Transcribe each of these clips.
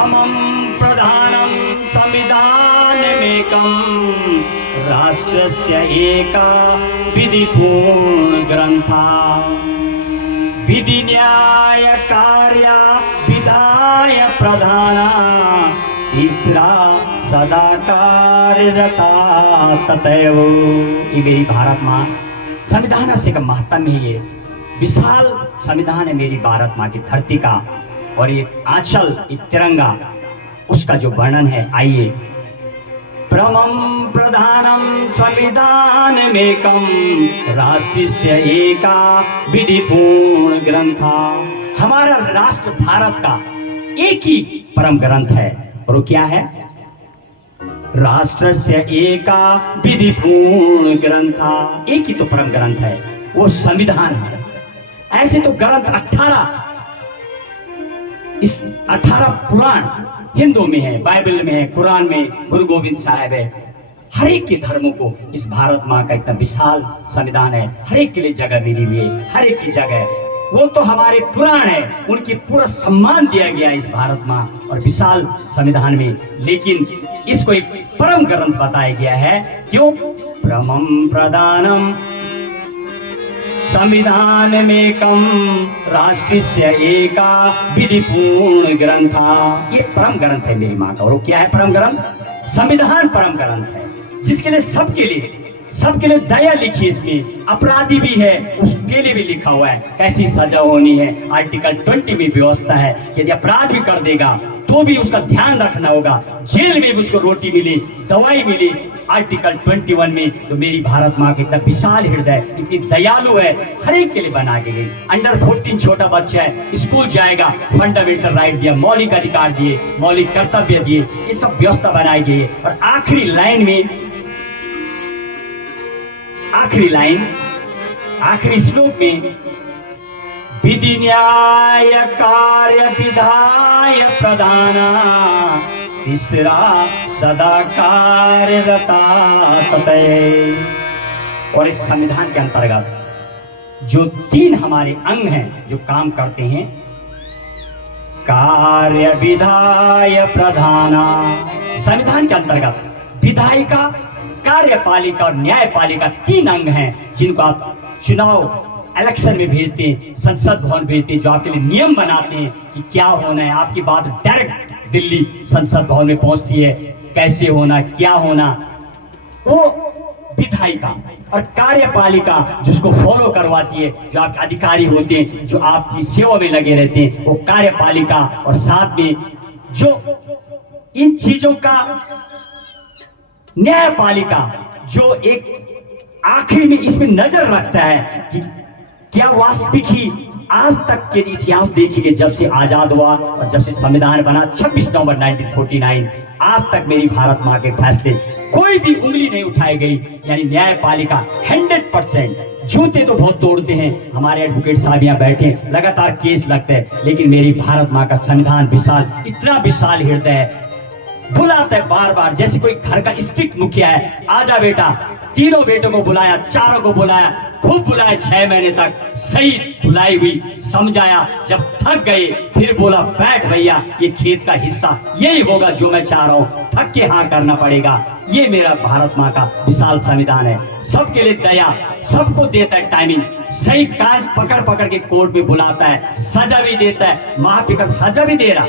प्रमं प्रधानं संविधानमेकं राष्ट्रस्य एका विधिपूर्णग्रन्था विधिन्याय कार्या विधाय प्रधाना तीसरा सदा कार्यरता तथैव। ये मेरी भारत माँ संविधान से का महत्व है। ये विशाल संविधान है मेरी भारत माँ की धरती का, और ये आंचल ये तिरंगा उसका जो वर्णन है। आइए। प्रमं प्रधानं संविधानमेकं राष्ट्रस्य एका विधिपूर्ण ग्रंथा। हमारा राष्ट्र भारत का एक ही परम ग्रंथ है, और वो क्या है? राष्ट्रस्य एका विधिपूर्ण ग्रंथा। एक ही तो परम ग्रंथ है, वो संविधान है। ऐसे तो ग्रंथ 18 पुराण हिंदू में है, बाइबल में है, कुरान में गुरु गोविंद साहब है। हर एक के धर्मों को इस भारत माँ का इतना विशाल संविधान है, हर एक के लिए जगह मिली हुई है, हर एक की जगह। वो तो हमारे पुराण है, उनकी पूरा सम्मान दिया गया इस भारत माँ और विशाल संविधान में। लेकिन इसको एक परम ग्रंथ बताया गया है। क्यों? प्रमं प्रधानम संविधानमेकं राष्ट्रस्य एका विधिपूर्ण ग्रंथा। ये परम ग्रंथ है मेरी माँ का। और वो क्या है परम ग्रंथ? संविधान परम ग्रंथ है, जिसके लिए सबके लिए दया लिखी। इसमें अपराधी भी है, उसके लिए भी लिखा हुआ है कैसी सजा होनी है। आर्टिकल 20 में व्यवस्था है कि यदि अपराध भी कर देगा तो भी उसका ध्यान रखना होगा, जेल में भी उसको रोटी मिली, दवाई मिली। आर्टिकल 21 में तो मेरी भारत माँ की इतना विशाल हृदय, इतनी दयालु है, हर एक के लिए बना के गई। अंडर 14 छोटा बच्चा है, स्कूल जाएगा, फंडामेंटल राइट दिया, मौलिक अधिकार दिए, मौलिक कर्तव्य दिए, ये सब व्यवस्था बनाई गई है। और आखिरी लाइन आखिरी श्लोक में विधि न्याय कार्य विधाय प्रधाना तीसरा सदा कार्यरता तथैव। और इस संविधान के अंतर्गत जो 3 हमारे अंग हैं जो काम करते हैं, कार्य विधाय प्रधाना। संविधान के अंतर्गत विधायिका, कार्यपालिका और न्यायपालिका 3 अंग हैं जिनको आप चुनाव इलेक्शन में भेजते हैं, संसद भवन भेजते हैं, जो आपके लिए नियम बनाते हैं कि क्या होना है। आपकी बात डायरेक्ट दिल्ली संसद भवन में पहुंचती है, कैसे होना, क्या होना। वो विधायिका। और कार्यपालिका जिसको फॉलो करवाती है, जो आपके अधिकारी होते हैं, जो आपकी सेवा में लगे रहते हैं, वो कार्यपालिका। और साथ में जो इन चीजों का न्यायपालिका, जो एक आखिर में इसमें नजर रखता है कि क्या वास्तविक ही आज तक के इतिहास देखिए, जब से आजाद हुआ और जब से संविधान बना 26 नवंबर 1949 आज तक मेरी भारत माँ के फैसले कोई भी उंगली नहीं उठाई गई। यानी न्यायपालिका 100%। जूते तो बहुत तोड़ते हैं, हमारे एडवोकेट साहब यहाँ बैठे, लगातार केस लगते हैं, लेकिन मेरी भारत माँ का संविधान विशाल, इतना विशाल हृदय है, बुलाता है बार बार। जैसे कोई घर का स्ट्रिक्ट मुखिया है, आजा बेटा, तीनों बेटों को बुलाया, चारों को बुलाया, खूब बुलाया, 6 महीने तक सही बुलाई हुई, समझाया। जब थक गए फिर बोला बैठ भैया, ये खेत का हिस्सा, यही होगा जो मैं चाह रहा हूँ, थक के हाँ करना पड़ेगा। ये मेरा भारत माँ का विशाल संविधान है। सबके लिए दया, सबको देता है टाइमिंग, सही कान पकड़ पकड़ के कोर्ट में बुलाता है, सजा भी देता है, महापिकर सजा भी दे रहा,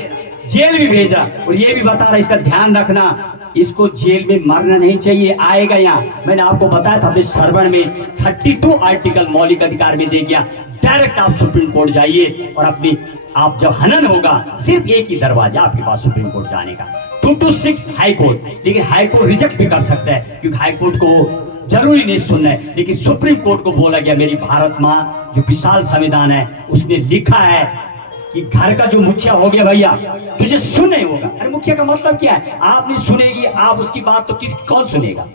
जेल भी भेज रहा, और ये भी बता रहा इसका ध्यान रखना, इसको जेल में मरना नहीं चाहिए, आएगा यहाँ। मैंने आपको बताया था अपने सर्वर में 32 आर्टिकल मौलिक अधिकार में दे गया। डायरेक्ट आप सुप्रीम कोर्ट जाइए और अपनी आप जब हनन होगा, सिर्फ एक ही दरवाजा आपके पास सुप्रीम कोर्ट जाने का, 226 हाई कोर्ट। लेकिन हाई कोर्ट रिजेक्ट भी कर सकता है, क्योंकि हाई कोर्ट को जरूरी नहीं सुनना है। लेकिन सुप्रीम कोर्ट को बोला गया, मेरी भारत माँ जो विशाल संविधान है उसने लिखा है कि घर का जो मुखिया हो गया भैया, तुझे सुनना ही होगा। अरे मुखिया का मतलब क्या है? आप नहीं सुनेगी आप उसकी बात तो कौन सुनेगा?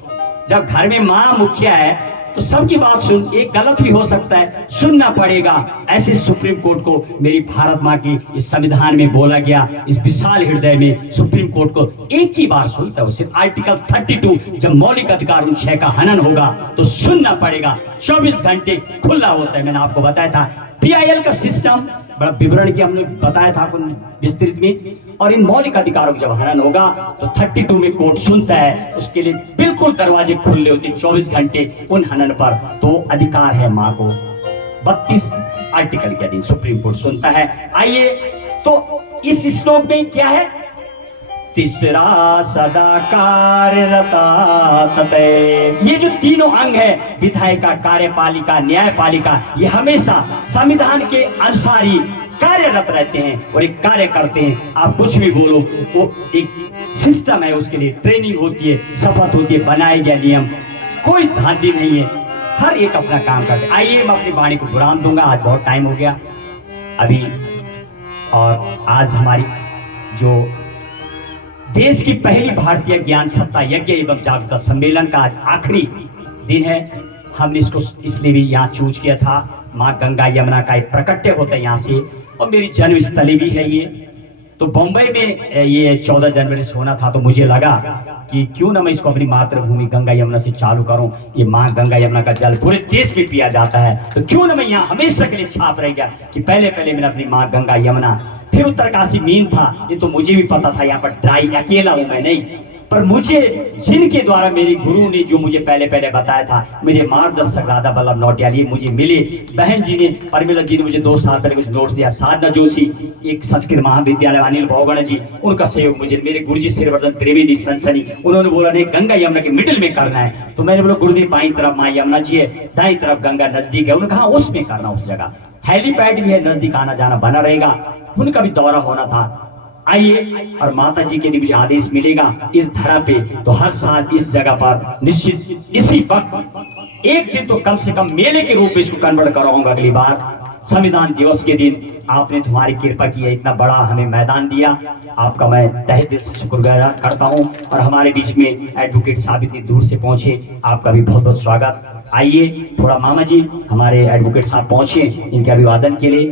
जब घर में माँ मुखिया है तो सबकी बात सुन, एक गलत भी हो सकता है, सुनना पड़ेगा। ऐसे सुप्रीम कोर्ट को मेरी भारत माँ की इस संविधान में बोला गया। इस विशाल हृदय में सुप्रीम कोर्ट को एक ही बार सुनता है, सिर्फ आर्टिकल 32 जब मौलिक अधिकार उन 6 का हनन होगा तो सुनना पड़ेगा। 24 घंटे खुला होता है। मैंने आपको बताया था PIL का सिस्टम, बड़ा विवरण की हमने बताया था आपको विस्तृत में। और इन मौलिक अधिकारों का जब हनन होगा तो 32 में कोर्ट सुनता है, उसके लिए बिल्कुल दरवाजे खुले होते 24 घंटे उन हनन पर। तो अधिकार है माँ को 32 आर्टिकल के अधीन सुप्रीम कोर्ट सुनता है। आइए तो इस श्लोक में क्या है, तीसरा सदा कार्यरता तते। ये जो तीनों अंग है, विधायिका, कार्यपालिका, न्यायपालिका, ये हमेशा संविधान के अनुसार ही कार्यरत रहते हैं और एक कार्य करते हैं। आप कुछ भी बोलो, वो एक सिस्टम है, उसके लिए ट्रेनिंग होती है, शपथ होती है, बनाए गया नियम, कोई धांधली नहीं है, हर एक अपना काम करते हैं। आइए मैं अपनी वाणी को विराम दूंगा, आज बहुत टाइम हो गया अभी। और आज हमारी जो देश की पहली भारतीय ज्ञान सत्ता यज्ञ एवं जागरूकता सम्मेलन का आज आखिरी दिन है। हमने इसको इसलिए भी यहाँ चूज किया था, माँ गंगा यमुना का एक प्रकट्य होता है यहाँ से, और मेरी जन्मस्थली भी है ये। तो बम्बई में ये 14 जनवरी से होना था, तो मुझे लगा कि क्यों ना मैं इसको अपनी मातृभूमि गंगा यमुना से चालू करूं। ये माँ गंगा यमुना का जल पूरे देश में पिया जाता है, तो क्यों ना मैं यहाँ हमेशा के लिए छाप रह गया कि पहले पहले मैंने अपनी माँ गंगा यमुना। फिर उत्तरकाशी मीन था, ये तो मुझे भी पता था, यहाँ पर ड्राई अकेला हूं मैं नहीं, पर मुझे जिनके द्वारा मेरी गुरु ने जो मुझे पहले पहले बताया था, मुझे मार्गदर्शक राधा वल्लभ नौटियाल ये मुझे मिले, बहन जी ने, परमिला जी ने मुझे 2 साल पहले कुछ नोट्स दिया, साधना जोशी, एक संस्कृत महाविद्यालय, अनिल भौगण जी, उनका सहयोग मुझे, मेरे गुरुजी श्रीवर्धन त्रिवेदी सनसनी, उन्होंने बोला नहीं गंगा यमुना के मिडिल में करना है। तो मैंने बोला गुरुदेव बाईं तरफ माँ यमुना जी है, दाईं तरफ गंगा नजदीक है, उन्होंने कहा उसमें करना, उस जगह हेलीपैड भी है, नजदीक आना जाना बना रहेगा। उनका भी दौरा होना था। आइए, और माता जी के लिए मुझे आदेश मिलेगा इस धरा पे, तो हर साल इस जगह पर निश्चित इसी वक्त एक दिन तो कम से कम मेले के रूप में इसको कन्वर्ट कराऊंगा। अगली बार संविधान दिवस के दिन आपने तुम्हारी कृपा की है, इतना बड़ा हमें मैदान दिया, आपका मैं तहे दिल से शुक्रगुजार करता हूँ। और हमारे बीच में एडवोकेट साहब इतनी दूर से पहुंचे, आपका भी बहुत बहुत स्वागत। आइए थोड़ा मामा जी हमारे एडवोकेट साहब पहुंचे इनके अभिवादन के लिए।